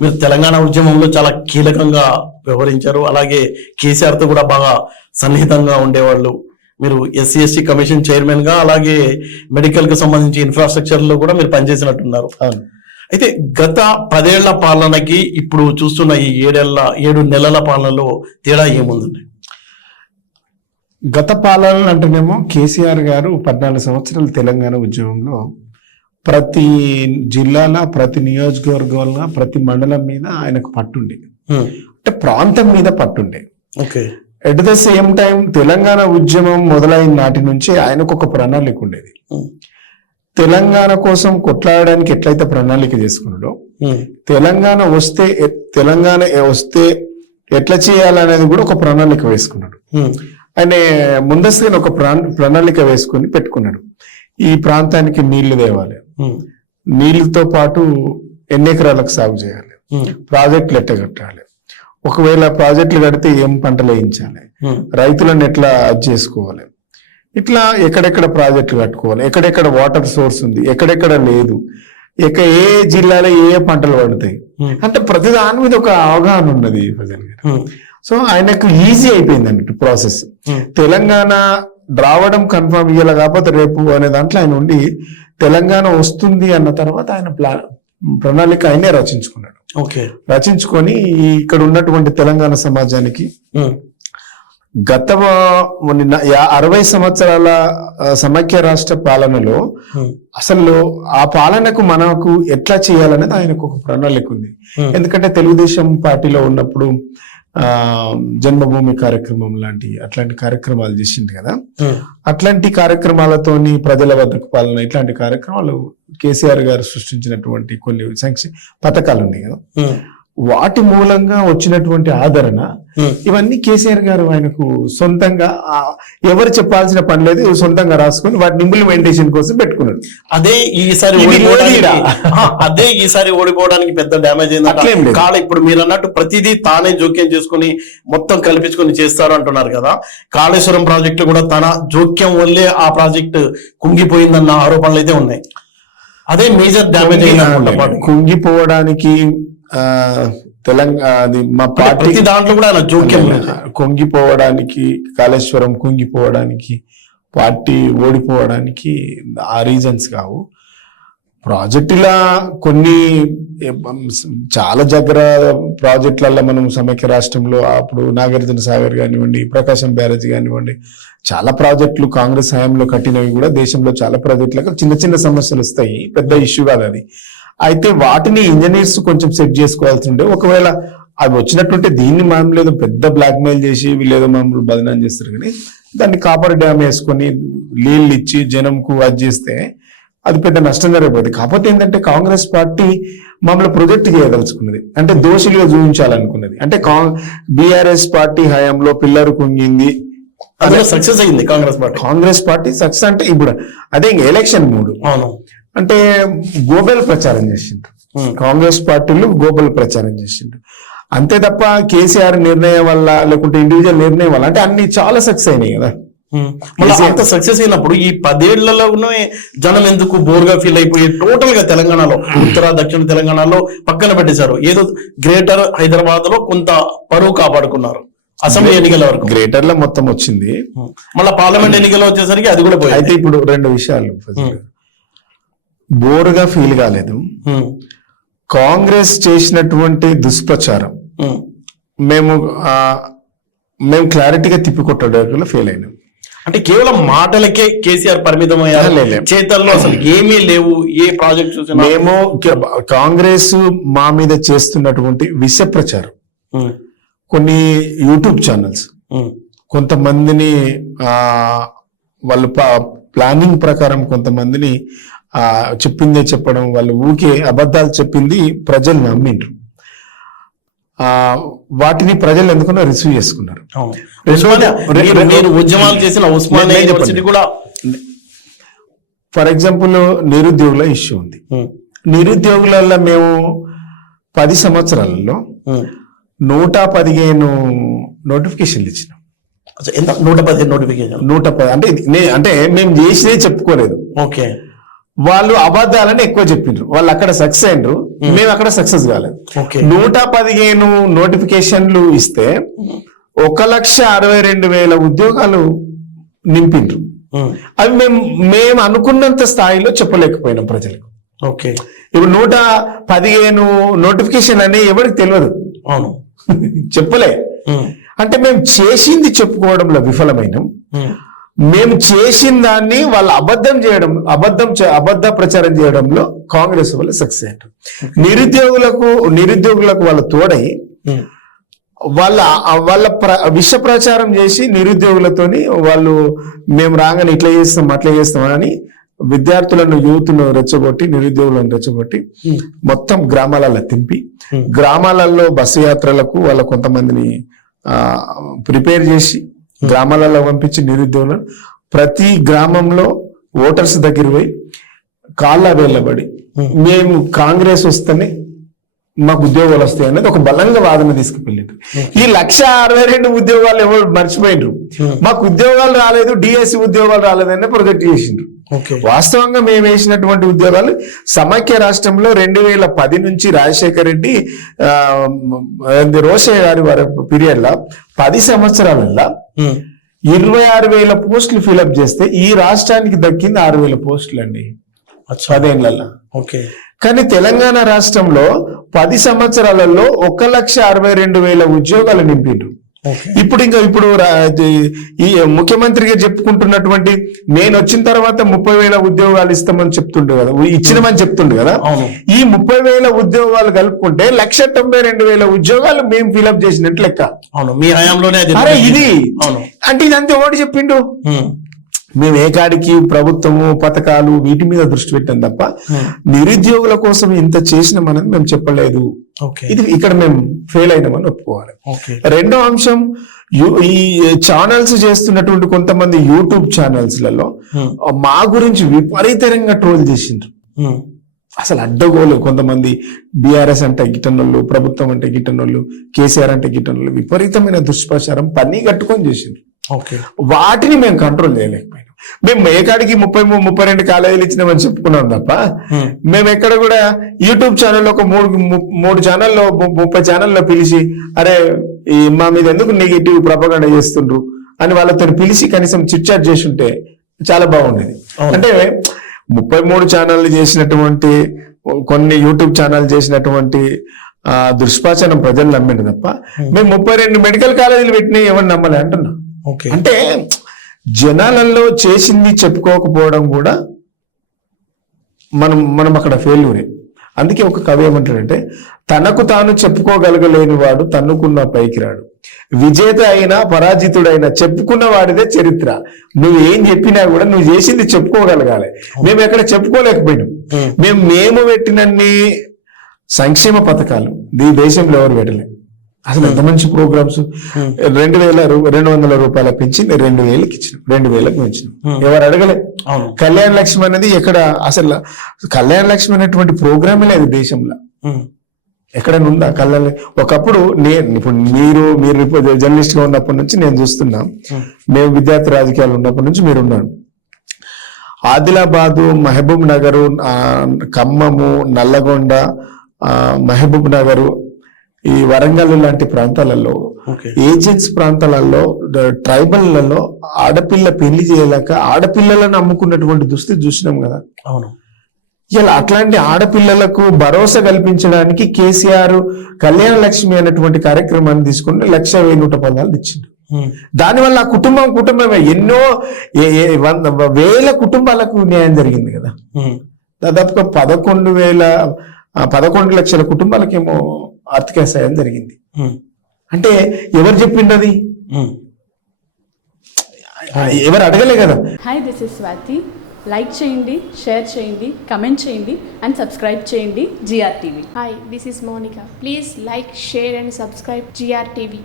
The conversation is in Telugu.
మీరు తెలంగాణ ఉద్యమంలో చాలా కీలకంగా వ్యవహరించారు. అలాగే కేసీఆర్తో కూడా బాగా సన్నిహితంగా ఉండేవాళ్ళు. మీరు ఎస్సీ ఎస్టీ కమిషన్ చైర్మన్ గా, అలాగే మెడికల్ కు సంబంధించి ఇన్ఫ్రాస్ట్రక్చర్ లో కూడా మీరు పనిచేసినట్టున్నారు. అయితే గత 10 ఏళ్ల పాలనకి ఇప్పుడు చూస్తున్న ఈ 7 నెలల పాలనలో తేడా ఏముందండి? గత పాలన అంటేనేమో కేసీఆర్ గారు 14 సంవత్సరాలు తెలంగాణ ఉద్యమంలో ప్రతి జిల్లాలో, ప్రతి నియోజకవర్గంలో, ప్రతి మండలం మీద ఆయనకు పట్టుండే, అంటే ప్రాంతం మీద పట్టుండే. Okay. At the same time Telangana ఉద్యమం మొదలైన నాటి నుంచి ఆయనకు ఒక ప్రణాళిక ఉండేది. తెలంగాణ కోసం కొట్లాడడానికి ఎట్లయితే ప్రణాళిక చేసుకున్నాడో, తెలంగాణ వస్తే ఎట్లా చేయాలనేది కూడా ఒక ప్రణాళిక వేసుకున్నాడు. ఆయన ముందస్తుగా ఒక ప్రణాళిక వేసుకుని పెట్టుకున్నాడు. ఈ ప్రాంతానికి నీళ్లు తేవాలి, నీళ్ళతో పాటు ఎన్ని ఎకరాలకు సాగు చేయాలి, ప్రాజెక్టులు ఎట్లా కట్టాలి, ఒకవేళ ప్రాజెక్టులు కడితే ఏం పంటలు వేయించాలి, రైతులను ఎట్లా చేసుకోవాలి, ఇట్లా ఎక్కడెక్కడ ప్రాజెక్టులు కట్టుకోవాలి, ఎక్కడెక్కడ వాటర్ సోర్స్ ఉంది, ఎక్కడెక్కడ లేదు, ఏ జిల్లాలో ఏ పంటలు పడతాయి, అంటే ప్రతి దాని మీద ఒక అవగాహన ఉన్నది ప్రజలు. సో ఆయనకు ఈజీ అయిపోయింది అన్నట్టు ప్రాసెస్. తెలంగాణ రావడం కన్ఫర్మ్ ఇయ్యాల కాకపోతే రేపు అనే దాంట్లో ఆయన ఉండి తెలంగాణ వస్తుంది అన్న తర్వాత ఆయన ప్రణాళిక ఆయనే రచించుకున్నాడు. రచించుకొని ఇక్కడ ఉన్నటువంటి తెలంగాణ సమాజానికి గత 60 సంవత్సరాల సమైక్య రాష్ట్ర పాలనలో అసలు ఆ పాలనకు మనకు ఎట్లా చేయాలనేది ఆయనకు ఒక ప్రణాళిక ఉంది. ఎందుకంటే తెలుగుదేశం పార్టీలో ఉన్నప్పుడు జన్మభూమి కార్యక్రమం అట్లాంటి కార్యక్రమాలు చేసింది కదా. అట్లాంటి కార్యక్రమాలతోని ప్రజల వద్దకు పాలన, ఇట్లాంటి కార్యక్రమాలు కేసీఆర్ గారు సృష్టించినటువంటి కొన్ని సంక్షేమ పథకాలు ఉన్నాయి కదా, వాటి మూలంగా వచ్చినటువంటి ఆదరణ, ఇవన్నీ కేసీఆర్ గారు ఆయనకు సొంతంగా ఎవరు చెప్పాల్సిన పని లేదు, సొంతంగా రాసుకొని వాటిని ఇంప్లిమెంటేషన్ కోసం పెట్టుకున్నాడు. అదే ఈసారి ఓడిపోవడానికి పెద్ద డ్యామేజ్ అయింది. ఇప్పుడు మీరు అన్నట్టు ప్రతిదీ తానే జోక్యం చేసుకుని మొత్తం కల్పించుకొని చేస్తారు అంటున్నారు కదా. కాళేశ్వరం ప్రాజెక్టు కూడా తన జోక్యం వల్లే ఆ ప్రాజెక్టు కుంగిపోయిందన్న ఆరోపణలు అయితే ఉన్నాయి. అదే మేజర్ డ్యామేజ్ అయింది. కుంగిపోవడానికి తెలంగాణ మా పార్టీ దాంట్లో కూడా జోక్యం కుంగిపోవడానికి, కాళేశ్వరం కుంగిపోవడానికి, పార్టీ ఓడిపోవడానికి ఆ రీజన్స్ కావు. ప్రాజెక్టులా కొన్ని చాలా దగ్గర ప్రాజెక్టులలో మనం సమైక్య రాష్ట్రంలో అప్పుడు నాగార్జున సాగర్ కానివ్వండి, ప్రకాశం బ్యారేజ్ కానివ్వండి, చాలా ప్రాజెక్టులు కాంగ్రెస్ హయాంలో కట్టినవి కూడా దేశంలో చాలా ప్రాజెక్టులకు చిన్న చిన్న సమస్యలు వస్తాయి, పెద్ద ఇష్యూ కాదు అది. అయితే వాటిని ఇంజనీర్స్ కొంచెం సెట్ చేసుకోవాల్సి ఉండే. ఒకవేళ అవి వచ్చినట్టుంటే దీన్ని మనం లేదో పెద్ద బ్లాక్ మెయిల్ చేసి వీళ్ళేదో మమ్మల్ని బదనాం చేస్తారు, కానీ దాన్ని కాపర్ డ్యామ్ వేసుకొని నీళ్ళు ఇచ్చి జనంకు అది చేస్తే అది పెద్ద నష్టం జరిగిపోతుంది. కాకపోతే ఏంటంటే కాంగ్రెస్ పార్టీ మమ్మల్ని ప్రొజెక్ట్ చేయదలుచుకున్నది, అంటే దోషులుగా చూపించాలనుకున్నది. అంటే బీఆర్ఎస్ పార్టీ హయాంలో పిల్లరు కుంగింది, సక్సెస్ అయింది కాంగ్రెస్ పార్టీ సక్సెస్. అంటే ఇప్పుడు అదే ఎలక్షన్ మూడు అంటే గోబెల్ ప్రచారం చేసిండ్రు కాంగ్రెస్ పార్టీలు, గోబెల్ ప్రచారం చేసిండ్రు అంతే తప్ప కేసీఆర్ నిర్ణయం వల్ల లేకుంటే ఇండివిజువల్ నిర్ణయం వల్ల అంటే అన్ని చాలా సక్సెస్ అయినాయి కదా. అంత సక్సెస్ అయినప్పుడు ఈ 10 ఏళ్లలోనే జనం ఎందుకు బోర్గా ఫీల్ అయిపోయి టోటల్ గా తెలంగాణలో, ఉత్తర దక్షిణ తెలంగాణలో పక్కన పెట్టేశారు? ఏదో గ్రేటర్ హైదరాబాద్ లో కొంత పరువు కాపాడుకున్నారు. అసెంబ్లీ ఎన్నికల వరకు గ్రేటర్ లో మొత్తం వచ్చింది, మళ్ళీ పార్లమెంట్ ఎన్నికలు వచ్చేసరికి అది కూడా పోయింది. అయితే ఇప్పుడు 2 విషయాలు, బోరుగా ఫీల్ కాలేదు. కాంగ్రెస్ చేసినటువంటి దుష్ప్రచారం మేము క్లారిటీగా తిప్పికొట్టడంలో ఫెయిల్ అయినాం. అంటే కేవలం మాటలకే కేసీఆర్ పరిమితం అయ్యారు, చేతల్లో అసలు ఏమీ లేవు. ఏ ప్రాజెక్ట్ చూసినా మేము కాంగ్రెస్ మా మీద చేస్తున్నటువంటి విష ప్రచారం, కొన్ని యూట్యూబ్ ఛానల్స్ కొంతమందిని వాళ్ళు ప్లానింగ్ ప్రకారం కొంతమందిని చెప్పిందే చెప్పడం, వాళ్ళు ఊకే అబద్ధాలు చెప్పింది ప్రజలు నమ్మిండ్రు. వాటిని ప్రజలు ఎందుకన్నా రిసీవ్ చేసుకున్నారు. ఉద్యమాలు చేసిన ఉస్మానియా యూనివర్సిటీ కూడా ఫర్ ఎగ్జాంపుల్ నిరుద్యోగుల ఇష్యూ ఉంది. నిరుద్యోగులలో మేము 10 సంవత్సరాలలో 115 నోటిఫికేషన్లు ఇచ్చినాం. 115 నోటిఫికేషన్ 110 అంటే మేము చేసినే చెప్పుకోలేదు. ఓకే, వాళ్ళు అబద్ధాలని ఎక్కువ చెప్పిండ్రు. వాళ్ళు అక్కడ సక్సెస్ అయినరు, మేము అక్కడ సక్సెస్ కాలేదు. ఓకే. 115 నోటిఫికేషన్లు ఇస్తే 1,62,000 ఉద్యోగాలు నింపిండ్రు. అవి మేము అనుకున్నంత స్థాయిలో చెప్పలేకపోయినాం ప్రజలకు. ఓకే. ఇప్పుడు 115 నోటిఫికేషన్ అని ఎవరికి తెలియదు. అవును. చెప్పలే. అంటే మేము చేసింది చెప్పుకోవడంలో విఫలమైనాం. మేము చేసిన దాన్ని వాళ్ళు అబద్ధ ప్రచారం చేయడంలో కాంగ్రెస్ వాళ్ళు సక్సెస్ అయ్యారు. నిరుద్యోగులకు వాళ్ళ తోడై వాళ్ళ విష ప్రచారం చేసి నిరుద్యోగులతోని వాళ్ళు మేము రాగానే ఇట్లా చేస్తాం అట్లా చేస్తాం అని విద్యార్థులను యూత్ను రెచ్చగొట్టి నిరుద్యోగులను రెచ్చగొట్టి మొత్తం గ్రామాలలో తింపి గ్రామాలలో బస్సు యాత్రలకు వాళ్ళ కొంతమందిని ప్రిపేర్ చేసి గ్రామాలలో పంపించి నిరుద్యోగులను ప్రతి గ్రామంలో ఓటర్స్ దగ్గర పోయి కాళ్ళ వేళ్ళబడి మేము కాంగ్రెస్ వస్తేనే మాకు ఉద్యోగాలు వస్తాయి అనేది ఒక బలంగా వాదన తీసుకువెళ్ళారు. ఈ 1,62,000 ఉద్యోగాలు ఎవరు మర్చిపోయినరు. మాకు ఉద్యోగాలు రాలేదు, డిఎస్సి ఉద్యోగాలు రాలేదని ప్రొజెక్ట్ చేసిండ్రు. వాస్తవంగా మేము వేసినటువంటి ఉద్యోగాలు సమైక్య రాష్ట్రంలో 2010 నుంచి రాజశేఖర రెడ్డి రోషయ్య గారి వారి పీరియడ్ లో 10 సంవత్సరాలలో 26,000 పోస్టులు ఫిలప్ చేస్తే ఈ రాష్ట్రానికి దక్కింది 6,000 పోస్టులు అండి 10 ఏళ్లలో. ఓకే. కానీ తెలంగాణ రాష్ట్రంలో 10 సంవత్సరాలలో 1,62,000 ఉద్యోగాలు నింపిండ్రు. ఇప్పుడు ఈ ముఖ్యమంత్రిగా చెప్పుకుంటున్నటువంటి నేను వచ్చిన తర్వాత 30,000 ఉద్యోగాలు ఇస్తామని చెప్తుండే కదా, ఇచ్చినామని చెప్తుండే కదా. ఈ 30,000 ఉద్యోగాలు కలుపుకుంటే 1,92,000 ఉద్యోగాలు మేము ఫిలప్ చేసినట్టు లెక్క. అవును, మీ హయాంలోనే. అరే ఇది అంటే ఇదంతా ఓడి చెప్పిండు. మేము ఏకాడికి ప్రభుత్వము పథకాలు వీటి మీద దృష్టి పెట్టాం తప్ప నిరుద్యోగుల కోసం ఇంత చేసినామనేది మేము చెప్పలేదు. ఇది ఇక్కడ మేము ఫెయిల్ అయినామని ఒప్పుకోవాలి. రెండో అంశం, ఈ ఛానల్స్ చేస్తున్నటువంటి కొంతమంది యూట్యూబ్ ఛానల్స్లలో మా గురించి విపరీతంగా ట్రోల్ చేసిండ్రు. అసలు అడ్డగోలు కొంతమంది బీఆర్ఎస్ అంటే గిట్టనోళ్ళు, ప్రభుత్వం అంటే గిట్టనోళ్ళు, కేసీఆర్ అంటే గిట్టనోళ్ళు విపరీతమైన దుష్ప్రచారం పని కట్టుకొని చేసిండ్రు. వాటిని మేము కంట్రోల్ చేయలేకపోయినాం. మేము ఏకాడికి 32 కాలేజీలు ఇచ్చినామని చెప్పుకున్నాం తప్ప మేము ఎక్కడ కూడా యూట్యూబ్ ఛానల్లో ఒక మూడు ఛానల్లో 30 ఛానల్లో పిలిచి అరే మా మీద ఎందుకు నెగిటివ్ ప్రపగండ చేస్తుండ్రు అని వాళ్ళతో పిలిచి కనీసం చిట్చాట్ చేసి ఉంటే చాలా బాగుండేది. అంటే 33 ఛానళ్ళు చేసినటువంటి కొన్ని యూట్యూబ్ ఛానల్ చేసినటువంటి దుష్ప్రచారం ప్రజలు నమ్మిండు తప్ప మేము 32 మెడికల్ కాలేజీలు పెట్టినా ఎవరిని నమ్మలే అంటున్నా. అంటే జనాలలో చేసింది చెప్పుకోకపోవడం కూడా మనం అక్కడ ఫెయిల్యూరే. అందుకే ఒక కవి ఏమంటాడంటే, తనకు తాను చెప్పుకోగలగలేని వాడు తన్నుకున్న పైకి రాడు, విజేత అయినా పరాజితుడైనా చెప్పుకున్న వాడిదే చరిత్ర. నువ్వు ఏం చెప్పినా కూడా నువ్వు చేసింది చెప్పుకోగలగాలి. మేము ఎక్కడ చెప్పుకోలేకపోయినాం. మేము పెట్టినన్ని సంక్షేమ పథకాలు ఈ దేశంలో ఎవరు పెట్టలేదు. అసలు ఎంత మంచి ప్రోగ్రామ్స్. 2,200 రూపాయల పెంచి 2,000కి ఇచ్చినాం, 2,000కి పెంచినాం. ఎవరు అడగలే. కళ్యాణ లక్ష్మి అనేది ఎక్కడ, అసలు కళ్యాణ లక్ష్మి అనేటువంటి ప్రోగ్రామే లేదు దేశంలో. ఎక్కడైనా ఉందా కళ్యాణ? ఒకప్పుడు ఇప్పుడు మీరు జర్నలిస్ట్ గా ఉన్నప్పటి నుంచి నేను చూస్తున్నా, మేము విద్యార్థి రాజకీయాలు ఉన్నప్పటి నుంచి మీరు ఉన్నారు. ఆదిలాబాదు, మహబూబ్ నగరు, ఖమ్మము, నల్లగొండ, మహబూబ్ నగరు, ఈ వరంగల్ లాంటి ప్రాంతాలలో, ఏజెన్సీ ప్రాంతాలలో, ట్రైబల్లలో ఆడపిల్ల పెళ్లి చేయలేక ఆడపిల్లలను అమ్ముకున్నటువంటి దుస్థితి చూసినాం కదా. అవును. ఇలా అట్లాంటి ఆడపిల్లలకు భరోసా కల్పించడానికి కేసీఆర్ కళ్యాణ లక్ష్మి అనేటువంటి కార్యక్రమాన్ని తీసుకుని 1,114 ఇచ్చిండు. దానివల్ల ఆ కుటుంబమే ఎన్నో వేల కుటుంబాలకు న్యాయం జరిగింది కదా. దాదాపుగా 11 లక్షల కుటుంబాలకేమో ఆర్థిక సాయం జరిగింది. అంటే ఎవరు చెప్పిండు అది? ఎవరు అడగలే కదా. Hi, this is Swathi. Like చేయండి, షేర్ చేయండి, కమెంట్ చేయండి అండ్ సబ్స్క్రైబ్ చేయండి GRTV. Hi, this is Monica. Please like, share and subscribe GRTV.